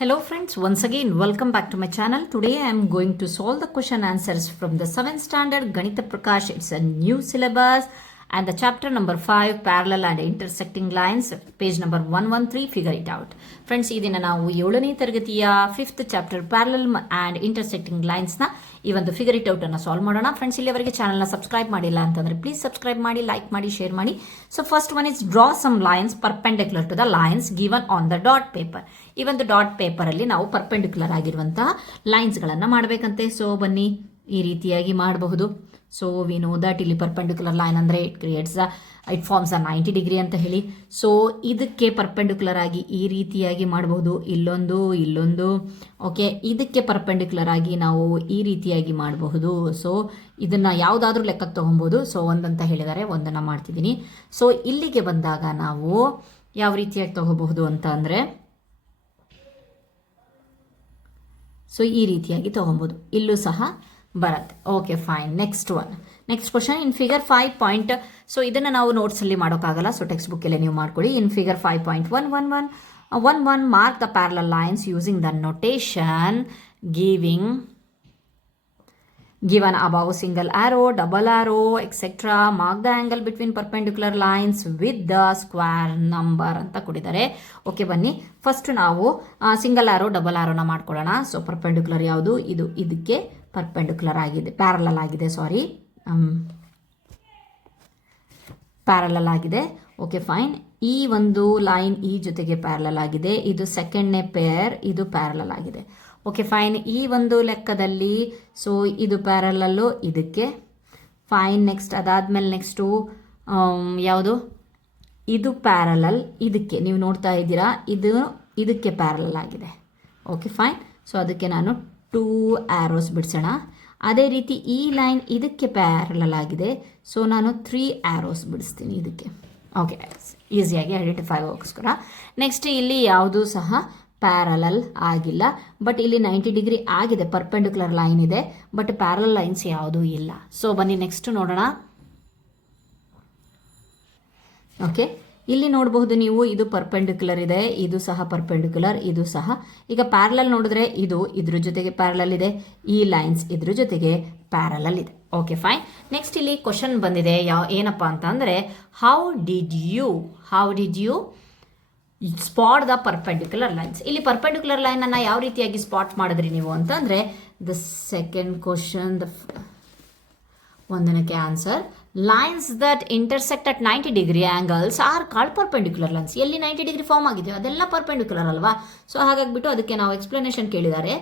Hello friends, once again welcome back to my channel. Today I am going to solve the question answers from the 7th standard Ganita Prakash. It's a new syllabus and the chapter number 5 parallel and intersecting lines, page number 113, figure it out. Friends, ಇದನ್ನ ನಾವು 7ನೇ ತರಗತಿಯ 5th chapter parallel and intersecting lines ನ ಈ ಒಂದು figure it out ಅನ್ನು solve ಮಾಡೋಣ. Friends, ಇಲ್ಲಿವರೆಗೆ ಚಾನಲ್ನ ಸಬ್ಸ್ಕ್ರೈಬ್ ಮಾಡಿಲ್ಲ ಅಂತಂದ್ರೆ ಪ್ಲೀಸ್ ಸಬ್ಸ್ಕ್ರೈಬ್ ಮಾಡಿ, ಲೈಕ್ ಮಾಡಿ, ಶೇರ್ ಮಾಡಿ. So first one is draw some lines perpendicular to the lines given on the dot paper. ಈ ಒಂದು ಡಾಟ್ ಪೇಪರ್ ಅಲ್ಲಿ ನಾವು ಪರ್ಪೆಂಡಿಕ್ಯುಲರ್ ಆಗಿರುವಂತಹ ಲೈನ್ಸ್ ಗಳನ್ನ ಮಾಡಬೇಕಂತೆ. ಸೊ ಬನ್ನಿ, ಈ ರೀತಿಯಾಗಿ ಮಾಡಬಹುದು. ಸೊ ವಿ ನೋ ದಟ್ ಇಲ್ಲಿ ಪರ್ಪೆಂಡಿಕ್ಯುಲರ್ ಲೈನ್ ಅಂದರೆ ಇಟ್ ಫಾರ್ಮ್ಸ್ ಅ 90 ಡಿಗ್ರಿ ಅಂತ ಹೇಳಿ. ಸೊ ಇದಕ್ಕೆ ಪರ್ಪೆಂಡಿಕ್ಯುಲರ್ ಆಗಿ ಈ ರೀತಿಯಾಗಿ ಮಾಡಬಹುದು, ಇಲ್ಲೊಂದು ಓಕೆ. ಇದಕ್ಕೆ ಪರ್ಪೆಂಡಿಕ್ಯುಲರ್ ಆಗಿ ನಾವು ಈ ರೀತಿಯಾಗಿ ಮಾಡಬಹುದು. ಸೊ ಇದನ್ನ ಯಾವುದಾದ್ರೂ ಲೆಕ್ಕಕ್ಕೆ ತಗೊಬೋದು. ಸೊ ಒಂದಂತ ಹೇಳಿದರೆ ಒಂದನ್ನು ಮಾಡ್ತಿದ್ದೀನಿ. ಸೊ ಇಲ್ಲಿಗೆ ಬಂದಾಗ ನಾವು ಯಾವ ರೀತಿಯಾಗಿ ತಗೋಬಹುದು ಅಂತ ಅಂದರೆ, ಸೊ ಈ ರೀತಿಯಾಗಿ ತಗೊಬೋದು. ಇಲ್ಲೂ ಸಹ ಬರುತ್ತೆ. Okay, fine. Next question in figure 5. So ಇದನ್ನು ನಾವು ನೋಟ್ಸಲ್ಲಿ ಮಾಡೋಕ್ಕಾಗಲ್ಲ, ಸೊ ಟೆಕ್ಸ್ಟ್ ಬುಕ್ಕಲ್ಲೇ ನೀವು ಮಾಡ್ಕೊಳ್ಳಿ. In figure 5.11 mark the parallel lines using the notation given above single arrow, double arrow, etc. Mark the angle between perpendicular lines with the square number ಅಂತ ಕೊಟ್ಟಿದ್ದಾರೆ. Okay, ಬನ್ನಿ first ನಾವು single ಆರೋ double ಆರೋನ ಮಾಡ್ಕೊಳ್ಳೋಣ. So perpendicular ಯಾವುದು? ಇದು ಇದಕ್ಕೆ perpendicular ಆಗಿದೆ, parallel ಆಗಿದೆ. Okay, fine. ಈ ಒಂದು ಲೈನ್ ಈ ಜೊತೆಗೆ ಪ್ಯಾರಲಲ್ ಆಗಿದೆ. ಇದು ಸೆಕೆಂಡ್ನೇ ಪೇರ್, ಇದು ಪ್ಯಾರಲಲ್ ಆಗಿದೆ. Okay, fine. ಈ ಒಂದು ಲೆಕ್ಕದಲ್ಲಿ ಸೊ ಇದು ಪ್ಯಾರಲಲ್ಲು ಇದಕ್ಕೆ. ಫೈನ್. ನೆಕ್ಸ್ಟ್ ಅದಾದ್ಮೇಲೆ ನೆಕ್ಸ್ಟು ಯಾವುದು? ಇದು ಪ್ಯಾರಲಲ್ ಇದಕ್ಕೆ, ನೀವು ನೋಡ್ತಾ ಇದ್ದೀರಾ, ಇದು ಇದಕ್ಕೆ ಪ್ಯಾರಲಲ್ ಆಗಿದೆ. Okay, fine. ಸೊ ಅದಕ್ಕೆ ನಾನು 2 ಆ್ಯರೋಸ್ ಬಿಡಿಸೋಣ. ಅದೇ ರೀತಿ ಈ ಲೈನ್ ಇದಕ್ಕೆ ಪ್ಯಾರಲಲ್ ಆಗಿದೆ. ಸೊ ನಾನು 3 ಆ್ಯರೋಸ್ ಬಿಡಿಸ್ತೀನಿ ಇದಕ್ಕೆ. ಓಕೆ, ಈಸಿಯಾಗಿ ಐಡೆಂಟಿಫೈ ಆಗೋಸ್ಕರ. ನೆಕ್ಸ್ಟ್ ಇಲ್ಲಿ ಯಾವುದೂ ಸಹ ಪ್ಯಾರಲಲ್ ಆಗಿಲ್ಲ, ಬಟ್ ಇಲ್ಲಿ 90 ಡಿಗ್ರಿ ಆಗಿದೆ. ಪರ್ಪೆಂಡಿಕ್ಯುಲರ್ ಲೈನ್ ಇದೆ, ಬಟ್ ಪ್ಯಾರಲಲ್ ಲೈನ್ಸ್ ಯಾವುದೂ ಇಲ್ಲ. ಸೊ ಬನ್ನಿ ನೆಕ್ಸ್ಟ್ ನೋಡೋಣ. ಓಕೆ, ಇಲ್ಲಿ ನೋಡಬಹುದು ನೀವು, ಇದು ಪರ್ಪೆಂಡಿಕ್ಯುಲರ್ ಇದೆ, ಇದು ಸಹ ಪರ್ಪೆಂಡಿಕ್ಯುಲರ್, ಇದು ಸಹ. ಈಗ ಪ್ಯಾರಲಲ್ ನೋಡಿದ್ರೆ ಇದು ಇದ್ರ ಜೊತೆಗೆ ಪ್ಯಾರಲಲ್ ಇದೆ, ಈ ಲೈನ್ಸ್ ಇದ್ರ ಜೊತೆಗೆ ಪ್ಯಾರಲಲ್ ಇದೆ. Okay, fine. ನೆಕ್ಸ್ಟ್ ಇಲ್ಲಿ ಕ್ವಶನ್ ಬಂದಿದೆ, ಏನಪ್ಪಾ ಅಂತ ಅಂದರೆ, how did you spot the perpendicular lines. ಇಲ್ಲಿ ಪರ್ಪೆಂಡಿಕ್ಯುಲರ್ ಲೈನ್ ಅನ್ನ ಯಾವ ರೀತಿಯಾಗಿ ಸ್ಪಾಟ್ ಮಾಡಿದ್ರಿ ನೀವು ಅಂತಂದ್ರೆ, ದ ಸೆಕೆಂಡ್ ಕ್ವಶನ್, ಒಂದನಕ್ಕೆ answer, lines that intersect at 90 degree angles are called perpendicular lines. ಎಲ್ಲಿ 90 ಡಿಗ್ರಿ ಫಾರ್ಮ್ ಆಗಿದೆಯೋ ಅದೆಲ್ಲ ಪರ್ಪೆಂಡಿಕ್ಯುಲರ್ ಅಲ್ವಾ? ಸೊ ಹಾಗಾಗ್ಬಿಟ್ಟು ಅದಕ್ಕೆ ನಾವು ಎಕ್ಸ್ಪ್ಲನೇಷನ್ ಕೇಳಿದ್ದಾರೆ.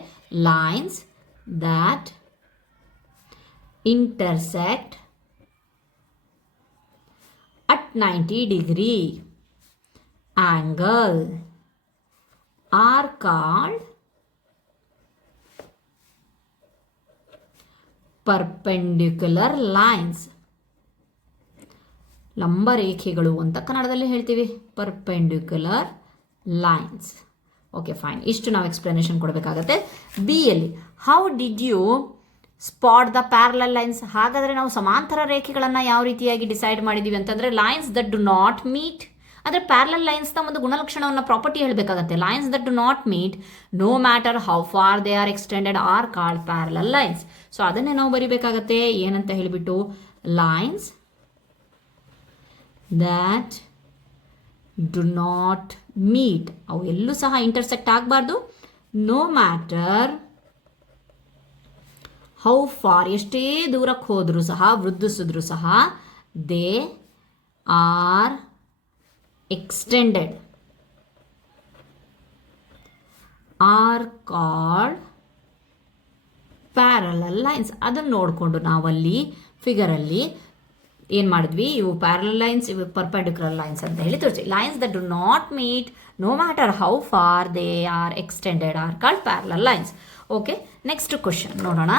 Lines that intersect at 90 degree angle are called perpendicular lines. ಲಂಬ ರೇಖೆಗಳು ಅಂತ ಕನ್ನಡದಲ್ಲಿ ಹೇಳ್ತೀವಿ, ಪರ್ಪೆಂಡಿಕ್ಯುಲರ್ ಲೈನ್ಸ್. Okay, fine. ಇಷ್ಟು ನಾವು ಎಕ್ಸ್ಪ್ಲನೇಷನ್ ಕೊಡಬೇಕಾಗತ್ತೆ. ಬಿ ಯಲ್ಲಿ how did you spot the parallel lines. ಹಾಗಾದರೆ ನಾವು ಸಮಾಂತರ ರೇಖೆಗಳನ್ನು ಯಾವ ರೀತಿಯಾಗಿ ಡಿಸೈಡ್ ಮಾಡಿದ್ದೀವಿ ಅಂತಂದರೆ, lines that do not meet. ಆದರೆ ಪ್ಯಾರಲಲ್ ಲೈನ್ಸ್ನ ಒಂದು ಗುಣಲಕ್ಷಣವನ್ನು, ಪ್ರಾಪರ್ಟಿ ಹೇಳಬೇಕಾಗತ್ತೆ. Lines that do not meet no matter how far they are extended are called parallel lines. So ಅದನ್ನೇ ನಾವು ಬರಿಬೇಕಾಗತ್ತೆ. ಏನಂತ ಹೇಳಿಬಿಟ್ಟು, lines that do not meet, ಅವು ಎಲ್ಲೂ ಸಹ ಇಂಟರ್ಸೆಕ್ಟ್ ಆಗಬಾರ್ದು. ನೋ ಮ್ಯಾಟರ್ ಹೌ ಫಾರ್, ಎಷ್ಟೇ ದೂರಕ್ಕೆ ಹೋದರೂ ಸಹ, ವೃದ್ಧಿಸಿದ್ರು ಸಹ, they are extended are called parallel lines. ಅದನ್ನು ನೋಡಿಕೊಂಡು ನಾವಲ್ಲಿ ಫಿಗರಲ್ಲಿ ಏನು ಮಾಡಿದ್ವಿ, ಇವು ಪ್ಯಾರಲಲ್ ಲೈನ್ಸ್, ಇವು ಪರ್ಪೆಂಡಿಕ್ಯುಲರ್ ಲೈನ್ಸ್ ಅಂತ ಹೇಳಿ ತೋರಿಸಿ. Lines that do not meet no matter how far they are extended are called parallel lines. Okay, next question ನೋಡೋಣ.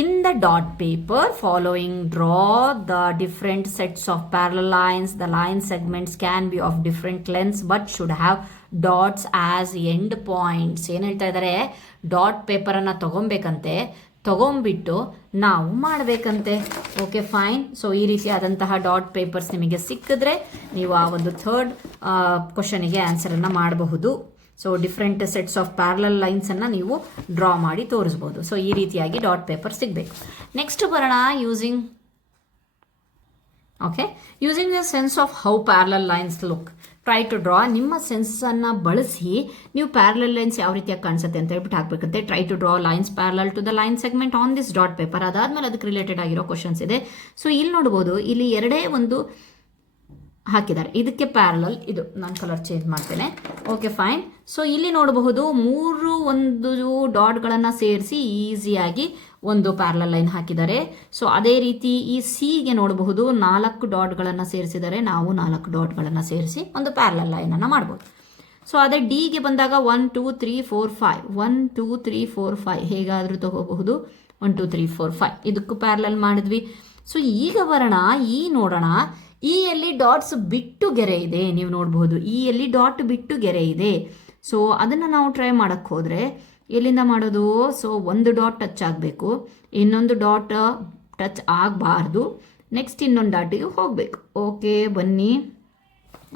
In the dot paper following, draw the different sets of parallel lines. The line segments can be of different lengths but should have dots as end points. ಏನು ಹೇಳ್ತಾ ಇದ್ದಾರೆ, dot ಪೇಪರನ್ನು ತಗೊಬೇಕಂತೆ, ತಗೊಂಡ್ಬಿಟ್ಟು ನಾವು ಮಾಡಬೇಕಂತೆ. Okay fine. So ಈ ರೀತಿಯಾದಂತಹ dot papers ನಿಮಗೆ ಸಿಕ್ಕಿದ್ರೆ ನೀವು ಆ ಒಂದು ಥರ್ಡ್ ಕ್ವಶನಿಗೆ ಆನ್ಸರನ್ನು ಮಾಡಬಹುದು. So different sets of parallel ಲೈನ್ಸನ್ನು ನೀವು ಡ್ರಾ ಮಾಡಿ ತೋರಿಸ್ಬೋದು. ಸೊ ಈ ರೀತಿಯಾಗಿ ಡಾಟ್ ಪೇಪರ್ ಸಿಗಬೇಕು. ನೆಕ್ಸ್ಟ್ ಬರೋಣ using the sense of how parallel lines look. Try to draw. ನಿಮ್ಮ ಸೆನ್ಸನ್ನು ಬಳಸಿ ನೀವು ಪ್ಯಾರಲಲ್ ಲೈನ್ಸ್ ಯಾವ ರೀತಿಯಾಗಿ ಕಾಣಿಸುತ್ತೆ ಅಂತ ಹೇಳ್ಬಿಟ್ಟು ಹಾಕಬೇಕಂತೆ. Try to draw lines parallel to the line segment on this dot paper. ಅದಾದಮೇಲೆ ಅದಕ್ಕೆ ರಿಲೇಟೆಡ್ ಆಗಿರೋ ಕ್ವಶನ್ಸ್ ಇದೆ. ಸೊ ಇಲ್ಲಿ ನೋಡ್ಬೋದು, ಇಲ್ಲಿ ಎರಡೇ ಒಂದು ಹಾಕಿದ್ದಾರೆ. ಇದಕ್ಕೆ ಪ್ಯಾರಲಲ್, ಇದು ನಾನು ಕಲರ್ ಚೇಂಜ್ ಮಾಡ್ತೇನೆ. Okay fine. ಸೊ ಇಲ್ಲಿ ನೋಡಬಹುದು 3 ಡಾಟ್ಗಳನ್ನು ಸೇರಿಸಿ ಈಸಿಯಾಗಿ ಒಂದು ಪ್ಯಾರಲಲ್ ಲೈನ್ ಹಾಕಿದ್ದಾರೆ. ಸೊ ಅದೇ ರೀತಿ ಈ ಸಿಗೆ ನೋಡಬಹುದು 4 ಡಾಟ್ಗಳನ್ನು ಸೇರಿಸಿದರೆ ನಾವು 4 ಡಾಟ್ಗಳನ್ನು ಸೇರಿಸಿ ಒಂದು ಪ್ಯಾರಲಲ್ ಲೈನನ್ನು ಮಾಡ್ಬೋದು. ಸೊ ಅದೇ ಡಿಗೆ ಬಂದಾಗ 1 2 3 4 5 1 2 3 4 5 ಹೇಗಾದರೂ ತಗೋಬಹುದು. 1 2 3 4 5 ಇದಕ್ಕೂ ಪ್ಯಾರಲಲ್ ಮಾಡಿದ್ವಿ. ಸೊ ಈಗ ಬರೋಣ ನೋಡೋಣ. ಯಲ್ಲಿ ಡಾಟ್ಸ್ ಬಿಟ್ಟು ಗೆರೆ ಇದೆ, ನೀವು ನೋಡಬಹುದು. ಯಲ್ಲಿ ಡಾಟ್ ಬಿಟ್ಟು ಗೆರೆ ಇದೆ. ಸೊ ಅದನ್ನು ನಾವು ಟ್ರೈ ಮಾಡೋಕ್ಕೆ ಹೋದರೆ ಎಲ್ಲಿಂದ ಮಾಡೋದು? ಸೊ ಒಂದು ಡಾಟ್ ಟಚ್ ಆಗಬೇಕು, ಇನ್ನೊಂದು ಡಾಟ್ ಟಚ್ ಆಗಬಾರ್ದು, ನೆಕ್ಸ್ಟ್ ಇನ್ನೊಂದು ಡಾಟಿಗೆ ಹೋಗಬೇಕು. ಓಕೆ ಬನ್ನಿ.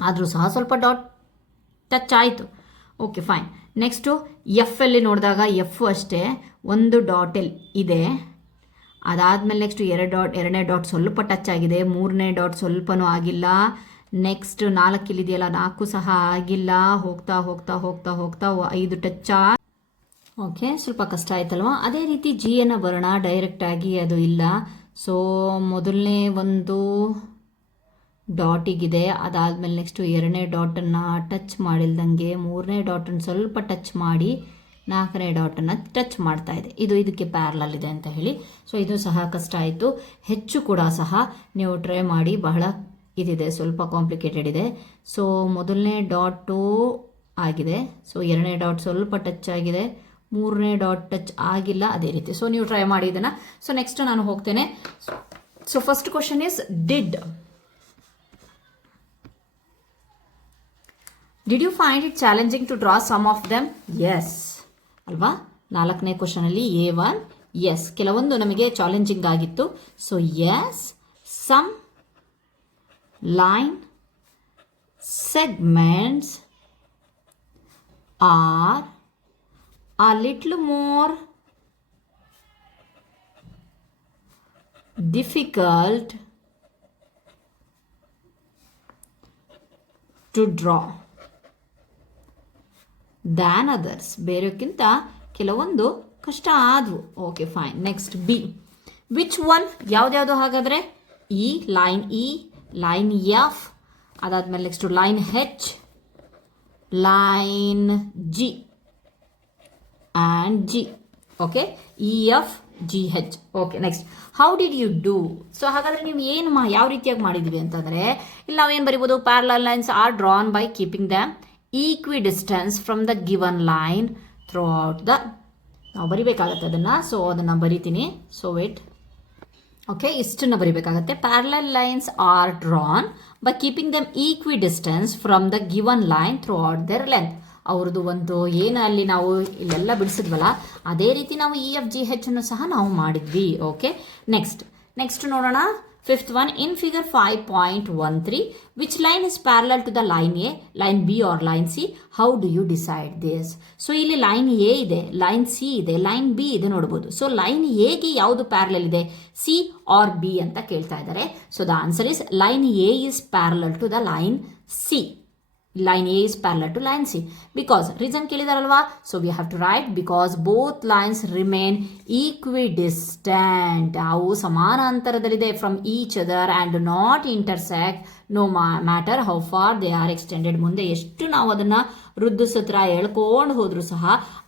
ಆದರೂ ಸಹ ಸ್ವಲ್ಪ ಡಾಟ್ ಟಚ್ ಆಯಿತು. Okay fine. ನೆಕ್ಸ್ಟು ಎಫಲ್ಲಿ ನೋಡಿದಾಗ ಎಫ್ ಅಷ್ಟೇ ಒಂದು ಡಾಟಲ್ಲಿ ಇದೆ. ಅದಾದಮೇಲೆ ನೆಕ್ಸ್ಟ್ ಎರಡನೇ ಡಾಟ್ ಸ್ವಲ್ಪ ಟಚ್ ಆಗಿದೆ, 3ನೇ ಡಾಟ್ ಸ್ವಲ್ಪನೂ ಆಗಿಲ್ಲ. ನೆಕ್ಸ್ಟ್ 4 ಇಲ್ಲಿದೆಯಲ್ಲ, 4 ಸಹ ಆಗಿಲ್ಲ. ಹೋಗ್ತಾ ಹೋಗ್ತಾ ಹೋಗ್ತಾ ಹೋಗ್ತಾ 5 ಟಚ್. ಓಕೆ, ಸ್ವಲ್ಪ ಕಷ್ಟ ಆಯ್ತಲ್ವ. ಅದೇ ರೀತಿ ಜಿಯನ್ನು ಬರೋಣ ಡೈರೆಕ್ಟಾಗಿ, ಅದು ಇಲ್ಲ. ಸೊ ಮೊದಲನೇ ಒಂದು ಡಾಟಿಗಿದೆ, ಅದಾದಮೇಲೆ ನೆಕ್ಸ್ಟು 2ನೇ ಡಾಟನ್ನು ಟಚ್ ಮಾಡಿಲ್ದಂಗೆ 3ನೇ ಡಾಟನ್ನು ಸ್ವಲ್ಪ ಟಚ್ ಮಾಡಿ 4ನೇ ಡಾಟನ್ನು ಟಚ್ ಮಾಡ್ತಾ ಇದೆ. ಇದಕ್ಕೆ ಪ್ಯಾರಲಲ್ ಇದೆ ಅಂತ ಹೇಳಿ. ಸೊ ಇದು ಸಹ ಕಷ್ಟ ಆಯಿತು. ಹೆಚ್ಚು ಕೂಡ ಸಹ ನೀವು ಟ್ರೈ ಮಾಡಿ, ಬಹಳ ಇದಿದೆ, ಸ್ವಲ್ಪ ಕಾಂಪ್ಲಿಕೇಟೆಡ್ ಇದೆ. ಸೊ ಮೊದಲನೇ ಡಾಟು ಆಗಿದೆ, ಸೊ 2ನೇ ಡಾಟ್ ಸ್ವಲ್ಪ ಟಚ್ ಆಗಿದೆ, 3ನೇ ಡಾಟ್ ಟಚ್ ಆಗಿಲ್ಲ. ಅದೇ ರೀತಿ ಸೊ ನೀವು ಟ್ರೈ ಮಾಡಿ ಇದನ್ನು. ಸೊ ನೆಕ್ಸ್ಟ್ ನಾನು ಹೋಗ್ತೇನೆ. So first question is did you find it challenging to draw some of them? Yes ಅಲ್ವಾ. 4ನೇ ಕ್ವಶನಲ್ಲಿ A1 ಎಸ್, ಕೆಲವೊಂದು ನಮಗೆ ಚಾಲೆಂಜಿಂಗ್ ಆಗಿತ್ತು. So yes, some line segments are a little more difficult to draw than others. ಬೇರೆಕ್ಕಿಂತ ಕೆಲವೊಂದು ಕಷ್ಟ ಆದವು. Okay fine. Next B, which one, ಯಾವ್ದ್ಯಾವುದು ಹಾಗಾದರೆ? ಲೈನ್ ಲೈನ್ ಎಫ್, ಅದಾದ್ಮೇಲೆ next line H, line G and G. Okay, EF GH. Okay next, how did you do? So ಹಾಗಾದರೆ ನೀವು ಯಾವ ರೀತಿಯಾಗಿ ಮಾಡಿದ್ದೀವಿ ಅಂತಂದರೆ, ಇಲ್ಲಿ ನಾವೇನು ಬರಿಬೋದು? Parallel lines are drawn by keeping the equidistance from the given line throughout the, ನಾವು ಬರಿಬೇಕಾಗತ್ತೆ ಅದನ್ನು. ಸೊ ಅದನ್ನು ಬರಿತೀನಿ. So wait. ಓಕೆ, ಇಷ್ಟನ್ನು ಬರಿಬೇಕಾಗತ್ತೆ. Parallel lines are drawn by keeping them equidistance from the given line throughout their length. ಅವ್ರದ್ದು ಒಂದು ಏನು ಅಲ್ಲಿ ನಾವು ಇಲ್ಲೆಲ್ಲ ಬಿಡಿಸಿದ್ವಲ್ಲ, ಅದೇ ರೀತಿ ನಾವು EFGH ಅನ್ನು ಸಹ ನಾವು ಮಾಡಿದ್ವಿ. ಓಕೆ ನೆಕ್ಸ್ಟ್ ನೋಡೋಣ. Fifth one, in figure 5.13 which line is parallel to the line A, line B or line C? How do you decide this? So ಇಲ್ಲಿ ಲೈನ್ ಎ ಇದೆ, ಲೈನ್ ಸಿ ಇದೆ, ಲೈನ್ ಬಿ ಇದೆ ನೋಡ್ಬೋದು. So line ಎಗೆ ಯಾವುದು parallel ಇದೆ, C R B ಅಂತ ಕೇಳ್ತಾ ಇದ್ದಾರೆ. So the answer is line A is parallel to the line C. Line A is parallel to line C. Because reason ಕೇಳಿದಾರಲ್ವಾ, so we have to write because both lines remain equidistant. ಅವು ಸಮಾನ ಅಂತರದಲ್ಲಿದೆ from each other and not intersect no matter how far they are extended. ಮುಂದೆ ಎಷ್ಟು ನಾವು ಅದನ್ನು ವೃದ್ಧ ಸೂತ್ರ ಎಳ್ಕೊಂಡು ಹೋದರೂ ಸಹ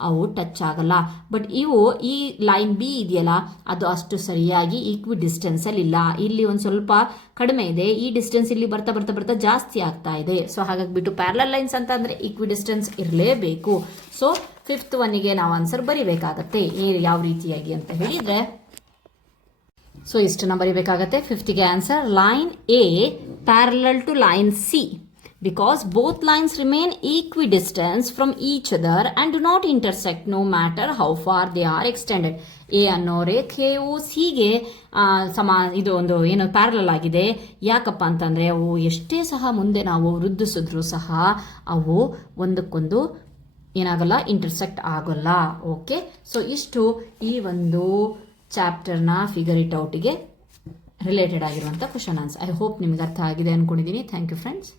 ಅವು ಟಚ್ ಆಗಲ್ಲ. ಬಟ್ ಈ ಲೈನ್ ಬಿ ಇದೆಯಲ್ಲ, ಅದು ಅಷ್ಟು ಸರಿಯಾಗಿ ಈಕ್ವಿ ಡಿಸ್ಟೆನ್ಸಲ್ಲಿ ಇಲ್ಲ. ಇಲ್ಲಿ ಒಂದು ಸ್ವಲ್ಪ ಕಡಿಮೆ ಇದೆ, ಈ ಡಿಸ್ಟೆನ್ಸ್ ಇಲ್ಲಿ ಬರ್ತಾ ಬರ್ತಾ ಬರ್ತಾ ಜಾಸ್ತಿ ಆಗ್ತಾ ಇದೆ. ಸೊ ಹಾಗಾಗಿಬಿಟ್ಟು ಪ್ಯಾರಲಲ್ ಲೈನ್ಸ್ ಅಂತ ಅಂದರೆ ಈಕ್ವಿ ಡಿಸ್ಟೆನ್ಸ್ ಇರಲೇಬೇಕು. ಸೊ ಫಿಫ್ತ್ ಒನ್ನಿಗೆ ನಾವು ಆನ್ಸರ್ ಬರಿಬೇಕಾಗತ್ತೆ. ಯಾವ ರೀತಿಯಾಗಿ ಅಂತ ಹೇಳಿದರೆ, ಸೊ ಇಷ್ಟನ್ನು ಬರಿಬೇಕಾಗತ್ತೆ. ಫಿಫ್ತಿಗೆ answer line A parallel to line C because both lines remain equidistance from each other and do not intersect no matter how far they are extended. A ಅನ್ನೋ ರೇಖೆಯು ಸಿಗೆ ಇದು ಒಂದು ಏನು ಪ್ಯಾರಲಲ್ ಆಗಿದೆ. ಯಾಕಪ್ಪ ಅಂತಂದರೆ ಅವು ಎಷ್ಟೇ ಸಹ ಮುಂದೆ ನಾವು ವೃದ್ಧಿಸಿದ್ರೂ ಸಹ ಅವು ಒಂದಕ್ಕೊಂದು ಏನಾಗಲ್ಲ, ಇಂಟರ್ಸೆಕ್ಟ್ ಆಗೋಲ್ಲ. ಓಕೆ, ಸೊ ಇಷ್ಟು ಈ ಒಂದು ಚಾಪ್ಟರ್ನ ಫಿಗರ್ ಇಟ್ ಔಟ್ಗೆ ರಿಲೇಟೆಡ್ ಆಗಿರುವಂಥ ಕ್ವಶನ್ ಆನ್ಸರ್. ಐ ಹೋಪ್ ನಿಮ್ಗೆ ಅರ್ಥ ಆಗಿದೆ ಅಂದ್ಕೊಂಡಿದ್ದೀನಿ. Thank you friends.